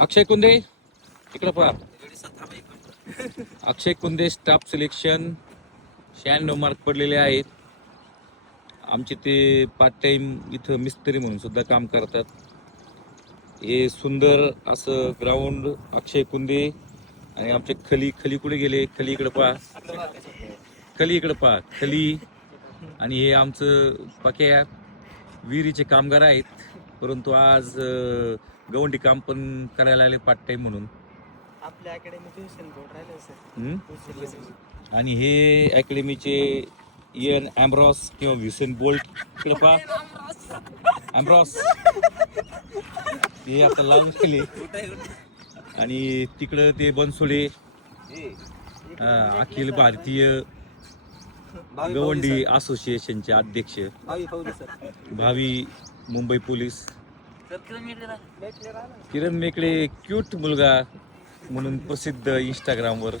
अक्षय कुंदे इकडे पहा. अक्षय कुंदे staff selection 96 mark पडलेले आहेत. आमचे ते पार्ट टाइम इथं मिस्त्री म्हणून सुद्धा काम करतात. हे सुंदर असं ग्राउंड अक्षय कुंदे आणि आमचे खली कुठे गेले? खली इकडे पहा. खली इकडे पहा. खली आणि हे आमचं पक्या विहिरीचे कामगार आहेत. परंतु आज गवंडी काम पण करायला आले पार्ट टाइम म्हणून. आपल्या अकॅडमीत हुसेन बोर्ड राहिले सर. आणि हे अकॅडमीचे इयन ॲम्ब्रॉस किंवा व्हिसेन बोल्ट इकडे पहा. ॲम्ब्रॉस हे आता लावून केले. आणि तिकडं ते बनसोडे अखिल भारतीय गवंडी असोसिएशनचे अध्यक्ष भावी मुंबई पोलीस किरण मेकडे क्यूट मुलगा म्हणून प्रसिद्ध इंस्टाग्रामवर.